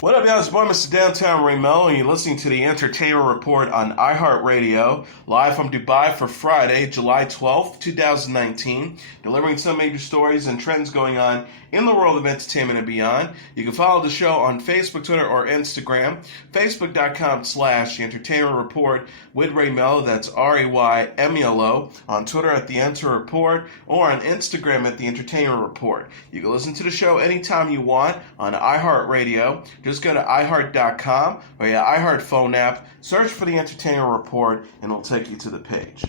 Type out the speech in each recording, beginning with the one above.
What up, y'all? It's boy, Mr. Downtown Melo, and you're listening to the Entertainment Report on iHeartRadio, live from Dubai for Friday, July 12th, 2019, delivering some major stories and trends going on in the world of entertainment and beyond. You can follow the show on Facebook, Twitter, or Instagram. Facebook.com/The Entertainment Report with Ray Melo, that's RAYMELO, on Twitter at The Enter Report, or on Instagram at The Entertainment Report. You can listen to the show anytime you want on iHeartRadio. Just go to iHeart.com or your iHeart phone app, search for The Entertainment Report, and it'll take you to the page.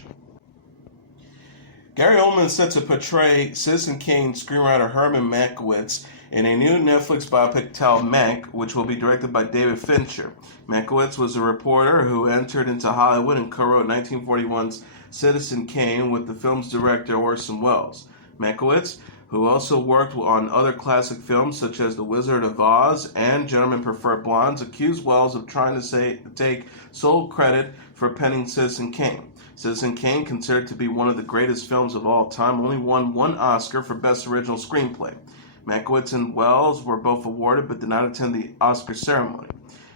Gary Oldman is set to portray Citizen Kane screenwriter Herman Mankiewicz in a new Netflix biopic titled Mank, which will be directed by David Fincher. Mankiewicz was a reporter who entered into Hollywood and co-wrote 1941's Citizen Kane with the film's director Orson Welles. Mankiewicz, who also worked on other classic films such as The Wizard of Oz and Gentlemen Prefer Blondes, accused Welles of trying to take sole credit for penning Citizen Kane. Citizen Kane, considered to be one of the greatest films of all time, only won one Oscar for Best Original Screenplay. Mankiewicz and Welles were both awarded but did not attend the Oscar ceremony.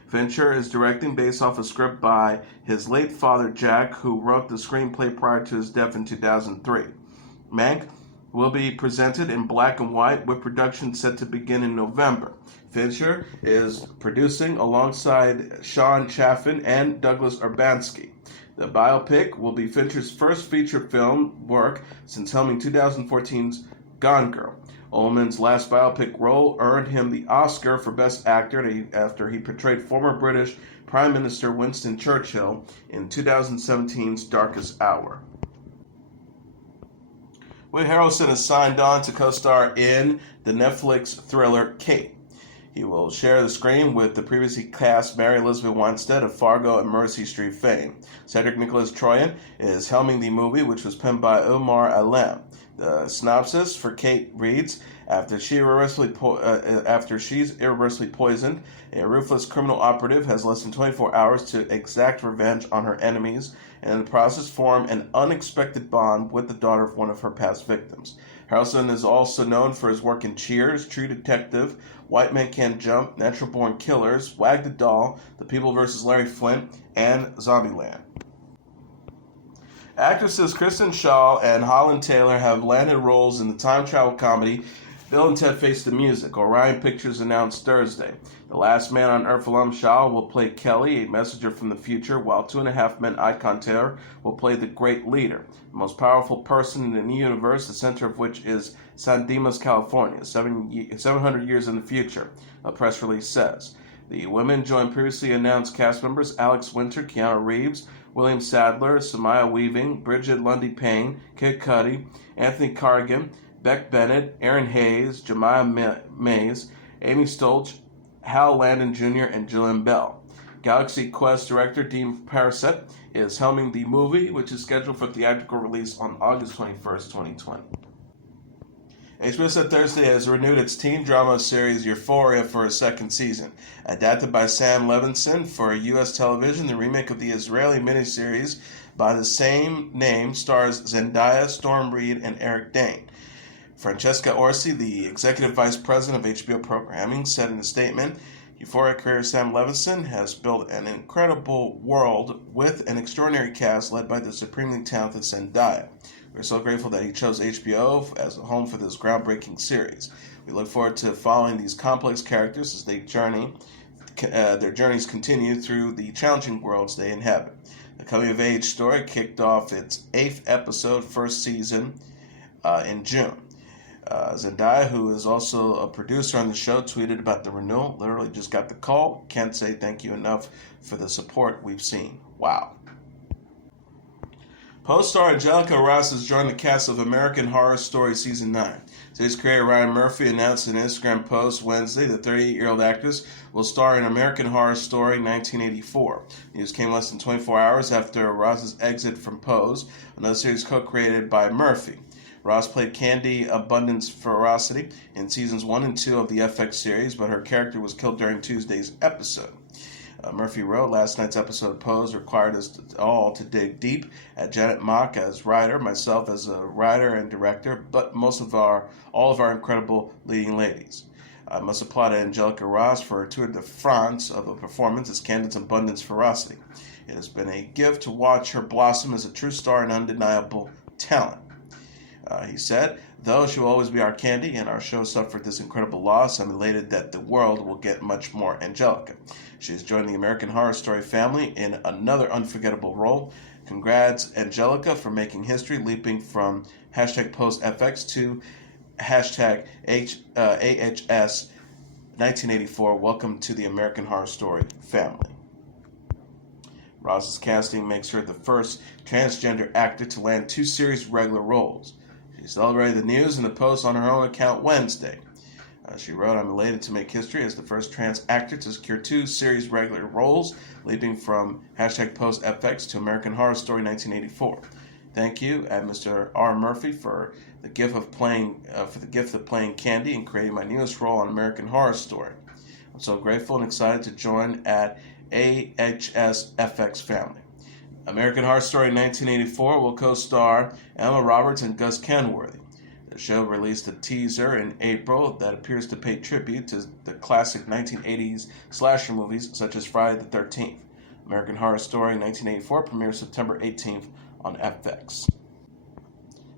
Fincher is directing based off a script by his late father Jack, who wrote the screenplay prior to his death in 2003. Mank will be presented in black and white, with production set to begin in November. Fincher is producing alongside Sean Chaffin and Douglas Urbanski. The biopic will be Fincher's first feature film work since helming 2014's Gone Girl. Ullman's last biopic role earned him the Oscar for Best Actor after he portrayed former British Prime Minister Winston Churchill in 2017's Darkest Hour. Woody Harrelson is signed on to co-star in the Netflix thriller Kate. He will share the screen with the previously cast Mary Elizabeth Winstead of Fargo and Mercy Street fame. Cedric Nicholas Troyan is helming the movie, which was penned by Omar Alam. The synopsis for Kate reads: After she's irreversibly poisoned, a ruthless criminal operative has less than 24 hours to exact revenge on her enemies, and in the process form an unexpected bond with the daughter of one of her past victims. Harrelson is also known for his work in Cheers, True Detective, White Men Can't Jump, Natural Born Killers, Wag the Doll, The People vs. Larry Flint, and Zombieland. Actresses Kristen Schaal and Holland Taylor have landed roles in the time travel comedy Bill and Ted Face the Music. Orion Pictures announced Thursday. The Last Man on Earth alum Schaal will play Kelly, a messenger from the future, while Two and a Half Men icon Taylor will play the Great Leader, the most powerful person in the new universe, the center of which is San Dimas, California, 700 years in the future, a press release says. The women join previously announced cast members Alex Winter, Keanu Reeves, William Sadler, Samaya Weaving, Bridget Lundy Payne, Kid Cudi, Anthony Carrigan, Beck Bennett, Aaron Hayes, Jemiah Mays, Amy Stoltz, Hal Landon Jr., and Jillian Bell. Galaxy Quest director Dean Parisette is helming the movie, which is scheduled for theatrical release on August 21st, 2020. HBO said Thursday has renewed its teen drama series Euphoria for a second season. Adapted by Sam Levinson for U.S. television, the remake of the Israeli miniseries by the same name stars Zendaya, Storm Reed, and Eric Dane. Francesca Orsi, the executive vice president of HBO programming, said in a statement, Euphoria creator Sam Levinson has built an incredible world with an extraordinary cast led by the supremely talented Zendaya. We're so grateful that he chose HBO as a home for this groundbreaking series. We look forward to following these complex characters as their journeys continue through the challenging worlds they inhabit. The coming-of-age story kicked off its 8th episode, first season, in June. Zendaya, who is also a producer on the show, tweeted about the renewal. Literally just got the call. Can't say thank you enough for the support we've seen. Wow. Pose star Angelica Ross has joined the cast of American Horror Story Season 9. Today's creator Ryan Murphy announced in an Instagram post Wednesday the 38-year-old actress will star in American Horror Story 1984. News came less than 24 hours after Ross's exit from Pose, another series co-created by Murphy. Ross played Candy Abundance Ferocity in seasons 1 and 2 of the FX series, but her character was killed during Tuesday's episode. Murphy wrote, last night's episode of Pose required us all to dig deep at Janet Mock as writer, myself as a writer and director, but all of our incredible leading ladies. I must applaud Angelica Ross for her tour de France of a performance as Candace Abundant's Ferocity. It has been a gift to watch her blossom as a true star and undeniable talent. He said, though she will always be our Candy and our show suffered this incredible loss, I'm elated that the world will get much more Angelica. She has joined the American Horror Story family in another unforgettable role. Congrats, Angelica, for making history, leaping from hashtag PostFX to hashtag AHS 1984. Welcome to the American Horror Story family. Ross's casting makes her the first transgender actor to land 2 series regular roles. She celebrated the news in a post on her own account Wednesday. She wrote, I'm elated to make history as the first trans actor to secure 2 series regular roles, leaping from hashtag PostFX to American Horror Story 1984. Thank you, at Mr. R. Murphy, for the gift of playing Candy and creating my newest role on American Horror Story. I'm so grateful and excited to join at AHSFX family. American Horror Story 1984 will co-star Emma Roberts and Gus Kenworthy. The show released a teaser in April that appears to pay tribute to the classic 1980s slasher movies such as Friday the 13th. American Horror Story 1984 premieres September 18th on FX.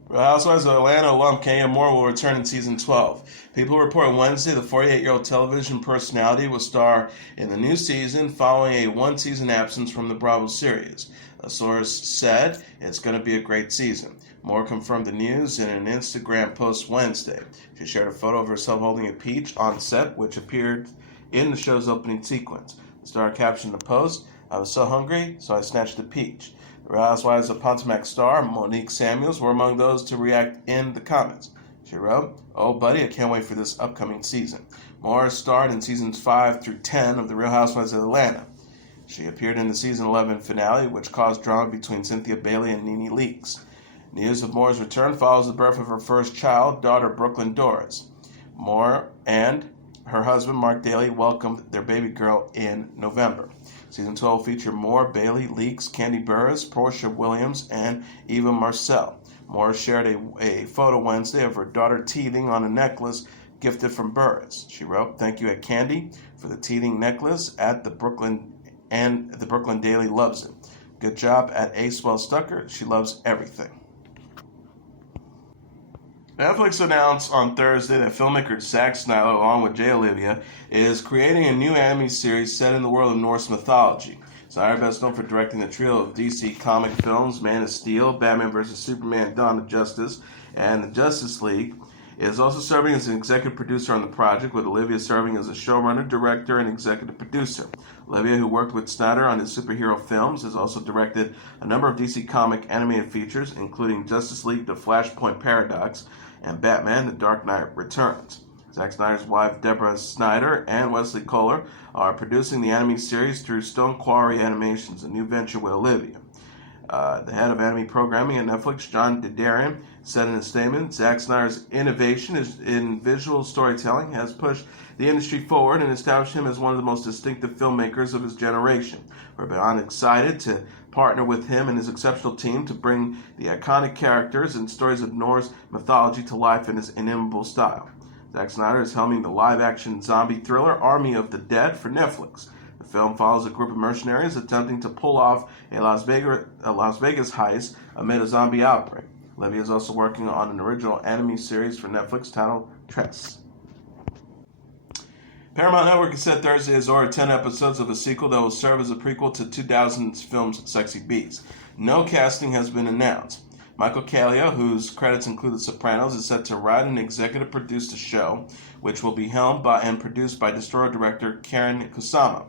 Real Housewives of Atlanta alum Kenya Moore will return in season 12. People report Wednesday the 48-year-old television personality will star in the new season following a one-season absence from the Bravo series. A source said it's going to be a great season. Moore confirmed the news in an Instagram post Wednesday. She shared a photo of herself holding a peach on set, which appeared in the show's opening sequence. The star captioned the post, I was so hungry, so I snatched a peach. The Real Housewives of Potomac star Monique Samuels were among those to react in the comments. She wrote, oh buddy, I can't wait for this upcoming season. Moore starred in seasons 5 through 10 of The Real Housewives of Atlanta. She appeared in the season 11 finale, which caused drama between Cynthia Bailey and Nene Leakes. News of Moore's return follows the birth of her first child, daughter Brooklyn Doris. Moore and her husband, Mark Daly, welcomed their baby girl in November. Season 12 featured Moore, Bailey, Leakes, Candy Burris, Portia Williams, and Eva Marcel. Moore shared a photo Wednesday of her daughter teething on a necklace gifted from Burris. She wrote, thank you at Candy for the teething necklace at the Brooklyn Daily loves it. Good job at Acewell Stucker. She loves everything. Netflix announced on Thursday that filmmaker Zack Snyder, along with Jay Olivia, is creating a new anime series set in the world of Norse mythology. Snyder, best known for directing the trio of DC comic films Man of Steel, Batman vs. Superman, Dawn of Justice, and the Justice League, is also serving as an executive producer on the project, with Olivia serving as a showrunner, director, and executive producer. Olivia, who worked with Snyder on his superhero films, has also directed a number of DC comic animated features, including Justice League: The Flashpoint Paradox and Batman: The Dark Knight Returns. Zack Snyder's wife, Deborah Snyder, and Wesley Kohler are producing the anime series through Stone Quarry Animations, a new venture with Olivia. The head of anime programming at Netflix, John Didarian, said in a statement, Zack Snyder's innovation in visual storytelling has pushed the industry forward and established him as one of the most distinctive filmmakers of his generation. We're beyond excited to partner with him and his exceptional team to bring the iconic characters and stories of Norse mythology to life in his inimitable style. Zack Snyder is helming the live-action zombie thriller Army of the Dead for Netflix. The film follows a group of mercenaries attempting to pull off a Las Vegas heist amid a zombie outbreak. Olivia is also working on an original anime series for Netflix titled Tress. Paramount Network has said Thursday has ordered 10 episodes of a sequel that will serve as a prequel to 2000's film's Sexy Beast. No casting has been announced. Michael Kalia, whose credits include The Sopranos, is set to write and executive produce the show, which will be helmed by and produced by Destroyer director Karen Kusama.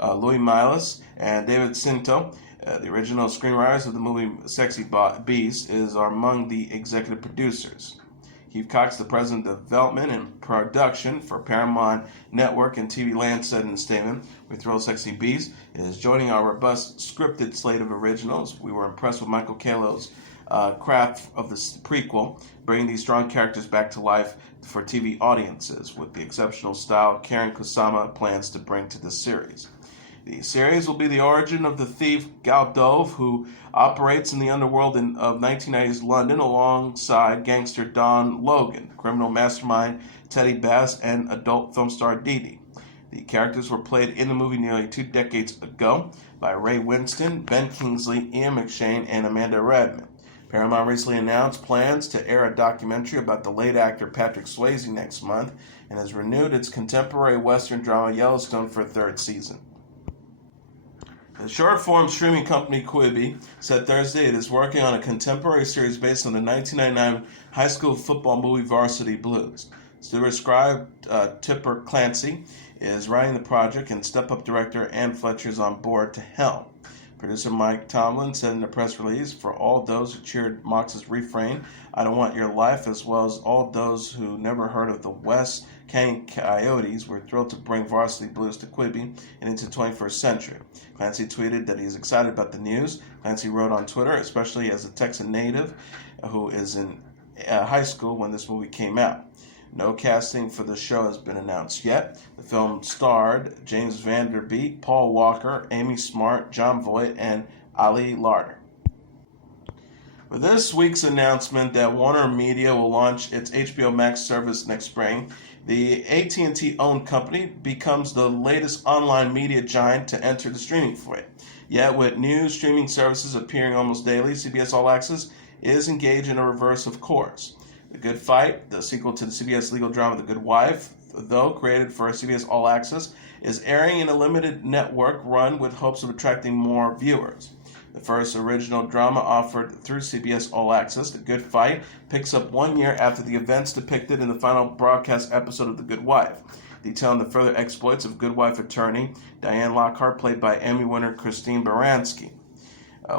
Louis Miles and David Cinto, the original screenwriters of the movie Sexy Beast, are among the executive producers. Heath Cox, the president of development and production for Paramount Network and TV Land, said in a statement, "We thrilled Sexy Beast is joining our robust scripted slate of originals. We were impressed with Michael Kalo's craft of the prequel, bringing these strong characters back to life for TV audiences with the exceptional style Karen Kusama plans to bring to the series. The series will be the origin of the thief Gal Dove, who operates in the underworld of 1990s London alongside gangster Don Logan, criminal mastermind Teddy Bass, and adult film star Dee Dee. The characters were played in the movie nearly 2 decades ago by Ray Winston, Ben Kingsley, Ian McShane, and Amanda Redman. Paramount recently announced plans to air a documentary about the late actor Patrick Swayze next month and has renewed its contemporary Western drama Yellowstone for a 3rd season. The short-form streaming company Quibi said Thursday it is working on a contemporary series based on the 1999 high school football movie Varsity Blues. Stewart scribe Tipper Clancy is writing the project, and step-up director Ann Fletcher is on board to helm. Producer Mike Tomlin said in a press release, "For all those who cheered Mox's refrain, 'I don't want your life,' as well as all those who never heard of the West Canyon Coyotes, we're thrilled to bring Varsity Blues to Quibi and into the 21st century." Clancy tweeted that he's excited about the news. Clancy wrote on Twitter, especially as a Texan native who is in high school when this movie came out. No casting for the show has been announced yet. The film starred James Van Der Beek, Paul Walker, Amy Smart, John Voight, and Ali Larter. With this week's announcement that Warner Media will launch its HBO Max service next spring, the AT&T-owned company becomes the latest online media giant to enter the streaming fray. Yet, with new streaming services appearing almost daily, CBS All Access is engaged in a reverse of course. The Good Fight, the sequel to the CBS legal drama The Good Wife, though created for CBS All Access, is airing in a limited network run with hopes of attracting more viewers. The first original drama offered through CBS All Access, The Good Fight, picks up 1 year after the events depicted in the final broadcast episode of The Good Wife, detailing the further exploits of Good Wife attorney Diane Lockhart, played by Emmy winner Christine Baranski.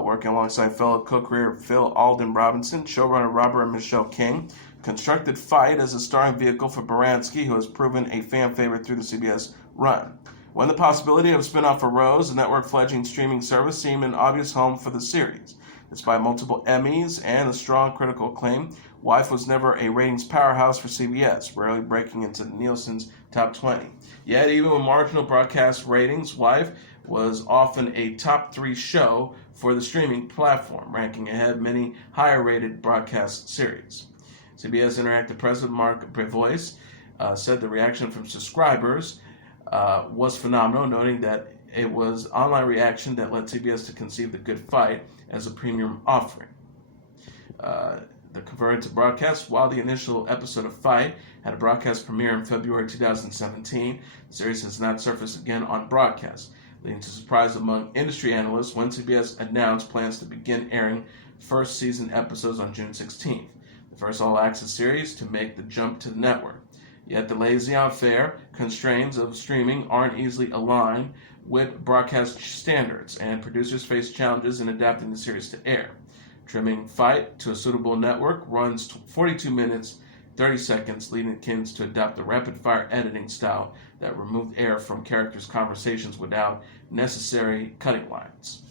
Working alongside fellow co-creator Phil Alden Robinson, showrunner Robert and Michelle King constructed Fight as a starring vehicle for Baranski, who has proven a fan favorite through the CBS run. When the possibility of a spin-off arose, the network fledgling streaming service seemed an obvious home for the series. Despite multiple Emmys and a strong critical acclaim, Wife was never a ratings powerhouse for CBS, rarely breaking into Nielsen's top 20. Yet, even with marginal broadcast ratings, Wife was often a top 3 show for the streaming platform, ranking ahead many higher-rated broadcast series. CBS Interactive President Mark Brevois said the reaction from subscribers was phenomenal, noting that it was online reaction that led CBS to conceive The Good Fight as a premium offering. The converted to broadcast, while the initial episode of Fight had a broadcast premiere in February 2017, the series has not surfaced again on broadcast, leading to surprise among industry analysts when CBS announced plans to begin airing first season episodes on June 16th, the first all-access series to make the jump to the network. Yet the laissez-faire constraints of streaming aren't easily aligned with broadcast standards, and producers face challenges in adapting the series to air. Trimming Fight to a suitable network runs 42 minutes, 30 seconds, leading kids to adopt a rapid-fire editing style that removed air from characters' conversations without necessary cutting lines.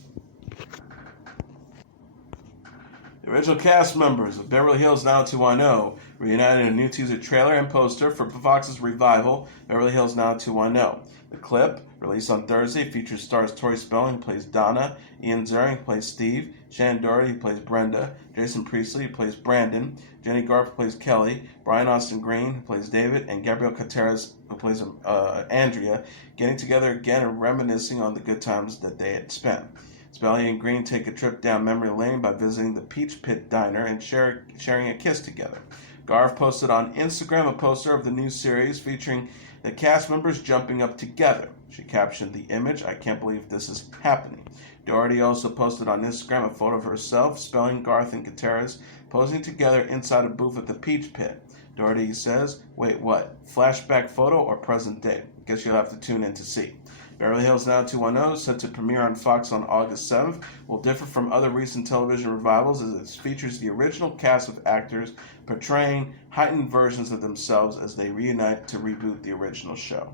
The original cast members of Beverly Hills 90210 reunited in a new teaser trailer and poster for Fox's revival, Beverly Hills 90210. The clip, released on Thursday, features stars Tori Spelling, who plays Donna, Ian Ziering, who plays Steve, Shannon Doherty, who plays Brenda, Jason Priestley, who plays Brandon, Jenny Garth, who plays Kelly, Brian Austin Green, who plays David, and Gabrielle Cateras, who plays Andrea, getting together again and reminiscing on the good times that they had spent. Spelling and Green take a trip down memory lane by visiting the Peach Pit Diner and sharing a kiss together. Garth posted on Instagram a poster of the new series featuring the cast members jumping up together. She captioned the image, "I can't believe this is happening." Doherty also posted on Instagram a photo of herself, Spelling, Garth, and Gutierrez posing together inside a booth at the Peach Pit. Doherty says, "Wait, what? Flashback photo or present day? Guess you'll have to tune in to see." Beverly Hills 90210, set to premiere on Fox on August 7th, will differ from other recent television revivals as it features the original cast of actors portraying heightened versions of themselves as they reunite to reboot the original show.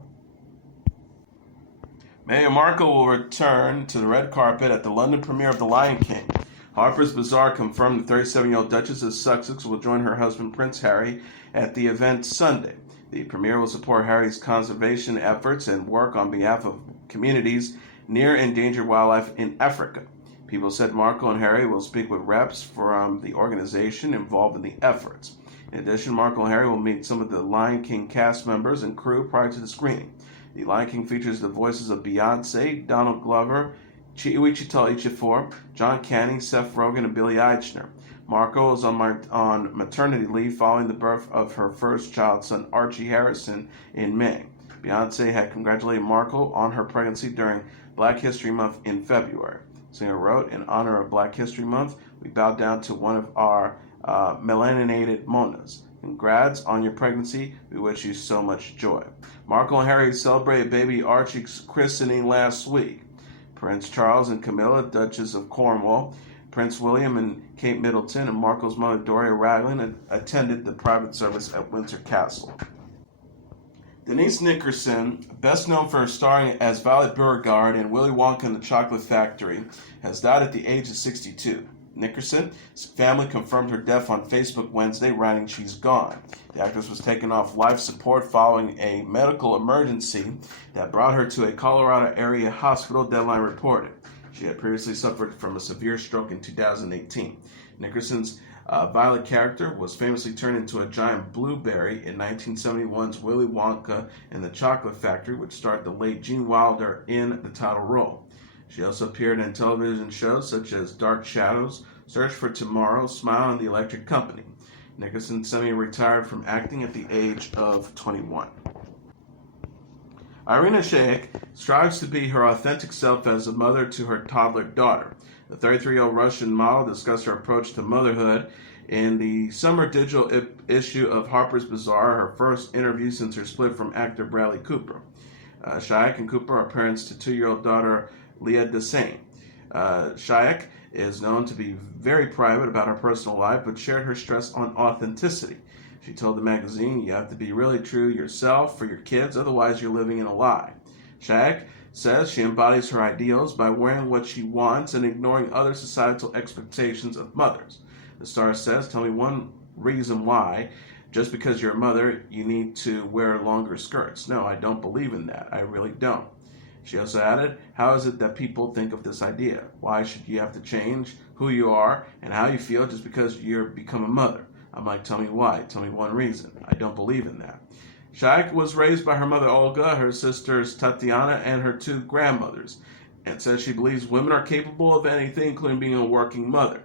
Meghan Markle will return to the red carpet at the London premiere of The Lion King. Harper's Bazaar confirmed the 37-year-old Duchess of Sussex will join her husband Prince Harry at the event Sunday. The premiere will support Harry's conservation efforts and work on behalf of communities near endangered wildlife in Africa. People said Markle and Harry will speak with reps from the organization involved in the efforts. In addition, Markle and Harry will meet some of the Lion King cast members and crew prior to the screening. The Lion King features the voices of Beyonce, Donald Glover, Chiwetel Ejiofor, John Candy, Seth Rogen, and Billy Eichner. Markle is on maternity leave following the birth of her first child, son Archie Harrison, in May. Beyonce had congratulated Markle on her pregnancy during Black History Month in February. The singer wrote, "In honor of Black History Month, we bow down to one of our melaninated Monas. Congrats on your pregnancy. We wish you so much joy." Markle and Harry celebrated baby Archie's christening last week. Prince Charles and Camilla, Duchess of Cornwall, Prince William and Kate Middleton, and Markle's mother Doria Ragland attended the private service at Windsor Castle. Denise Nickerson, best known for starring as Violet Beauregarde in Willy Wonka and the Chocolate Factory, has died at the age of 62. Nickerson's family confirmed her death on Facebook Wednesday, writing she's gone. The actress was taken off life support following a medical emergency that brought her to a Colorado area hospital, Deadline reported. She had previously suffered from a severe stroke in 2018. Nickerson's Violet character was famously turned into a giant blueberry in 1971's Willy Wonka and the Chocolate Factory, which starred the late Gene Wilder in the title role. She also appeared in television shows such as Dark Shadows, Search for Tomorrow, Smile, and The Electric Company. Nickerson semi-retired from acting at the age of 21. Irina Shayk strives to be her authentic self as a mother to her toddler daughter. The 33-year-old Russian model discussed her approach to motherhood in the summer digital issue of Harper's Bazaar, her first interview since her split from actor Bradley Cooper. Shayk and Cooper are parents to 2-year-old daughter Leah Desane. Shayk is known to be very private about her personal life, but shared her stress on authenticity. She told the magazine, "You have to be really true yourself for your kids, otherwise you're living in a lie." Shayk says she embodies her ideals by wearing what she wants and ignoring other societal expectations of mothers. The star says, "Tell me one reason why, just because you're a mother, you need to wear longer skirts. No, I don't believe in that. I really don't." She also added, "How is it that people think of this idea? Why should you have to change who you are and how you feel just because you've become a mother?" I'm like, "Tell me why. Tell me one reason. I don't believe in that." Shayk was raised by her mother Olga, her sisters Tatiana, and her 2 grandmothers, and says she believes women are capable of anything, including being a working mother.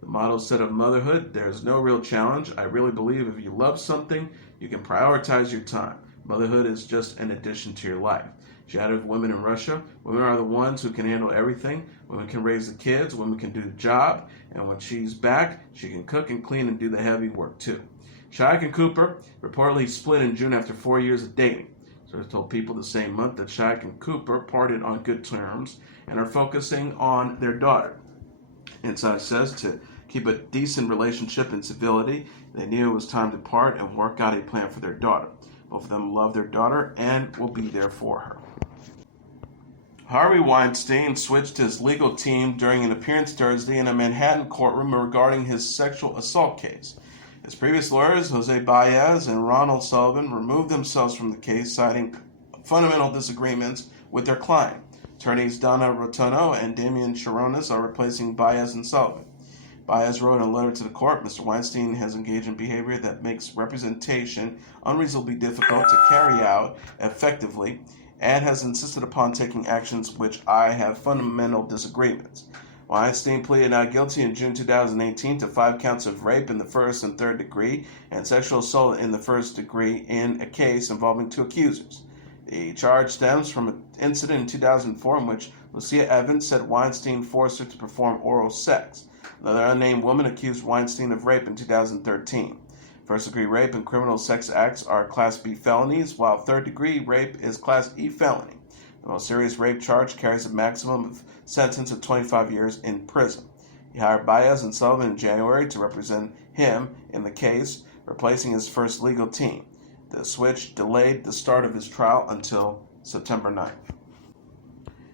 The model said of motherhood, "There's no real challenge. I really believe if you love something, you can prioritize your time. Motherhood is just an addition to your life." She added of women in Russia, "Women are the ones who can handle everything. Women can raise the kids, women can do the job, and when she's back, she can cook and clean and do the heavy work too." Shayk and Cooper reportedly split in June after 4 years of dating. Sources told People the same month that Shayk and Cooper parted on good terms and are focusing on their daughter. Inside says to keep a decent relationship and civility, they knew it was time to part and work out a plan for their daughter. Both of them love their daughter and will be there for her. Harvey Weinstein switched his legal team during an appearance Thursday in a Manhattan courtroom regarding his sexual assault case. His previous lawyers, Jose Baez and Ronald Sullivan, removed themselves from the case, citing fundamental disagreements with their client. Attorneys Donna Rotuno and Damian Sharonis are replacing Baez and Sullivan. Baez wrote in a letter to the court, "Mr. Weinstein has engaged in behavior that makes representation unreasonably difficult to carry out effectively and has insisted upon taking actions which I have fundamental disagreements." Weinstein pleaded not guilty in June 2018 to 5 counts of rape in the first and third degree and sexual assault in the first degree in a case involving 2 accusers. The charge stems from an incident in 2004 in which Lucia Evans said Weinstein forced her to perform oral sex. Another unnamed woman accused Weinstein of rape in 2013. First-degree rape and criminal sex acts are Class B felonies, while third-degree rape is Class E felony. The most serious rape charge carries a maximum sentence of 25 years in prison. He hired Baez and Sullivan in January to represent him in the case, replacing his first legal team. The switch delayed the start of his trial until September 9th.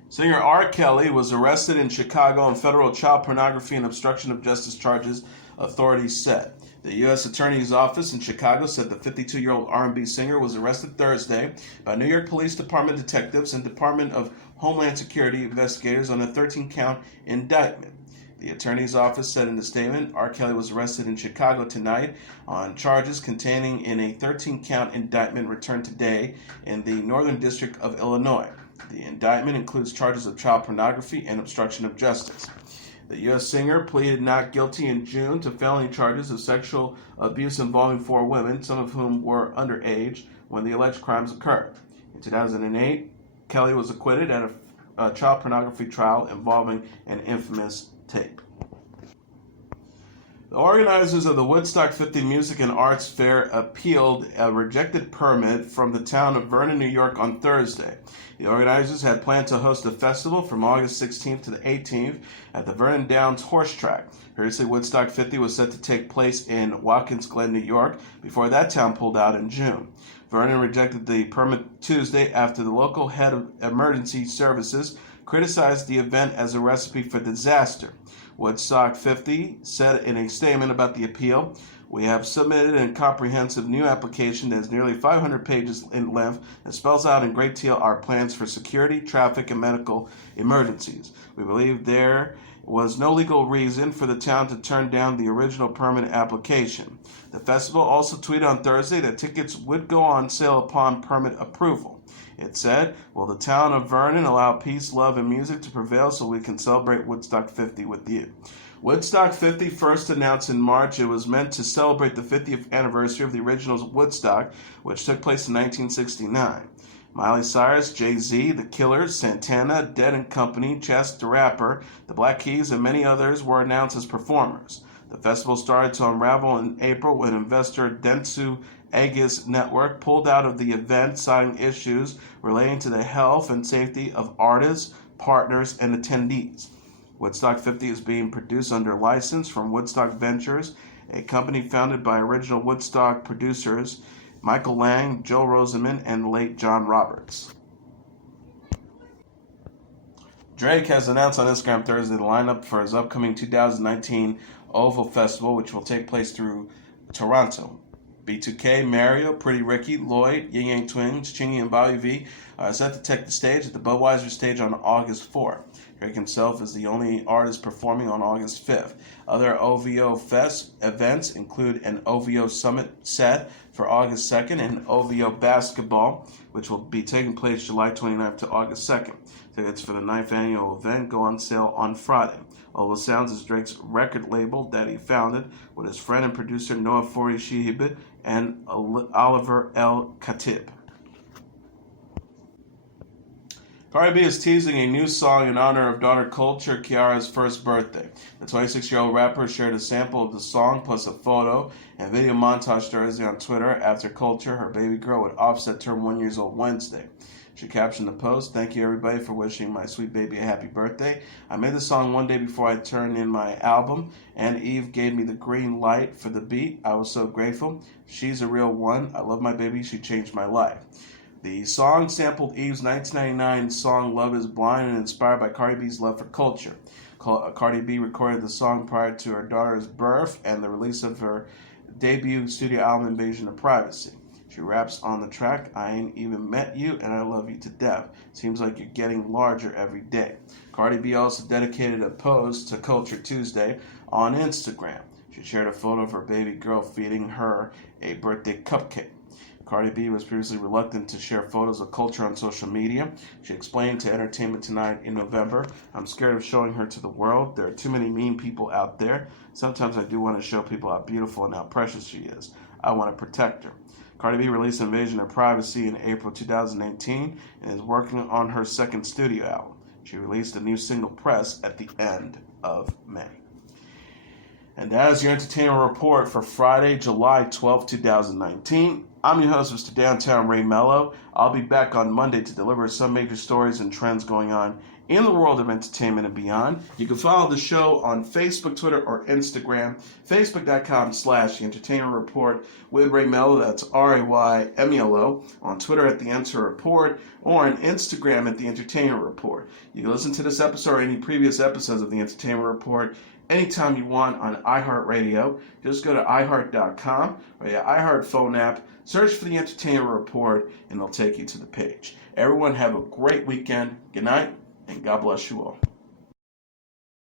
Singer R. Kelly was arrested in Chicago on federal child pornography and obstruction of justice charges, authorities said. The U.S. Attorney's Office in Chicago said the 52-year-old R&B singer was arrested Thursday by New York Police Department detectives and Department of Homeland Security investigators on a 13-count indictment. The attorney's office said in a statement, R. Kelly was arrested in Chicago tonight on charges containing in a 13-count indictment returned today in the Northern District of Illinois. The indictment includes charges of child pornography and obstruction of justice. The U.S. singer pleaded not guilty in June to felony charges of sexual abuse involving 4 women, some of whom were underage when the alleged crimes occurred. In 2008, Kelly was acquitted at a child pornography trial involving an infamous tape. The organizers of the Woodstock 50 Music and Arts Fair appealed a rejected permit from the town of Vernon, New York on Thursday. The organizers had planned to host a festival from August 16th to the 18th at the Vernon Downs Horse Track. Previously, Woodstock 50 was set to take place in Watkins Glen, New York, before that town pulled out in June. Vernon rejected the permit Tuesday after the local head of emergency services criticized the event as a recipe for disaster. Woodstock 50 said in a statement about the appeal, "We have submitted a comprehensive new application that is nearly 500 pages in length and spells out in great detail our plans for security, traffic, and medical emergencies. We believe there was no legal reason for the town to turn down the original permit application." The festival also tweeted on Thursday that tickets would go on sale upon permit approval. It said, "Will the town of Vernon allow peace, love, and music to prevail so we can celebrate Woodstock 50 with you?" Woodstock 50 first announced in March it was meant to celebrate the 50th anniversary of the original Woodstock, which took place in 1969. Miley Cyrus, Jay-Z, The Killers, Santana, Dead & Company, Chess the Rapper, The Black Keys, and many others were announced as performers. The festival started to unravel in April when investor Dentsu Aegis Network pulled out of the event, citing issues relating to the health and safety of artists, partners, and attendees. Woodstock 50 is being produced under license from Woodstock Ventures, a company founded by original Woodstock producers Michael Lang, Joe Rosenman, and late John Roberts. Drake has announced on Instagram Thursday the lineup for his upcoming 2019 OVO Festival, which will take place through Toronto. B2K, Mario, Pretty Ricky, Lloyd, Ying Yang Twins, Chingy, and Bobby V are set to take the stage at the Budweiser stage on August 4th. Drake himself is the only artist performing on August 5th. Other OVO Fest events include an OVO Summit set for August 2nd and OVO Basketball, which will be taking place July 29th to August 2nd. Tickets for the 9th annual event go on sale on Friday. OVO Sounds is Drake's record label that he founded with his friend and producer Noah Fori Shihib and Oliver L. Khatib. Cardi B is teasing a new song in honor of daughter Culture Kiara's first birthday. The 26-year-old rapper shared a sample of the song plus a photo and video montage Thursday on Twitter after Culture, her baby girl with Offset, turned 1 year old Wednesday. She captioned the post, "Thank you everybody for wishing my sweet baby a happy birthday. I made the song one day before I turned in my album, and Eve gave me the green light for the beat. I was so grateful. She's a real one. I love my baby. She changed my life." The song sampled Eve's 1999 song Love is Blind and inspired by Cardi B's love for Culture. Cardi B recorded the song prior to her daughter's birth and the release of her debut studio album Invasion of Privacy. She raps on the track, "I ain't even met you and I love you to death. Seems like you're getting larger every day." Cardi B also dedicated a post to Culture Tuesday on Instagram. She shared a photo of her baby girl feeding her a birthday cupcake. Cardi B was previously reluctant to share photos of Culture on social media. She explained to Entertainment Tonight in November, "I'm scared of showing her to the world. There are too many mean people out there. Sometimes I do want to show people how beautiful and how precious she is. I want to protect her." Cardi B released Invasion of Privacy in April 2018 and is working on her second studio album. She released a new single, Press, at the end of May. And that is your entertainment report for Friday, July 12, 2019. I'm your host, Mr. Downtown Ray Melo. I'll be back on Monday to deliver some major stories and trends going on in the world of entertainment and beyond. You can follow the show on Facebook, Twitter, or Instagram. Facebook.com/The Entertainment Report with Ray Melo. That's RAYMELO. On Twitter at The Enter Report or on Instagram at The Entertainment Report. You can listen to this episode or any previous episodes of The Entertainment Report anytime you want on iHeartRadio. Just go to iHeart.com or your iHeart phone app, search for The Entertainment Report, and it'll take you to the page. Everyone have a great weekend. Good night, and God bless you all.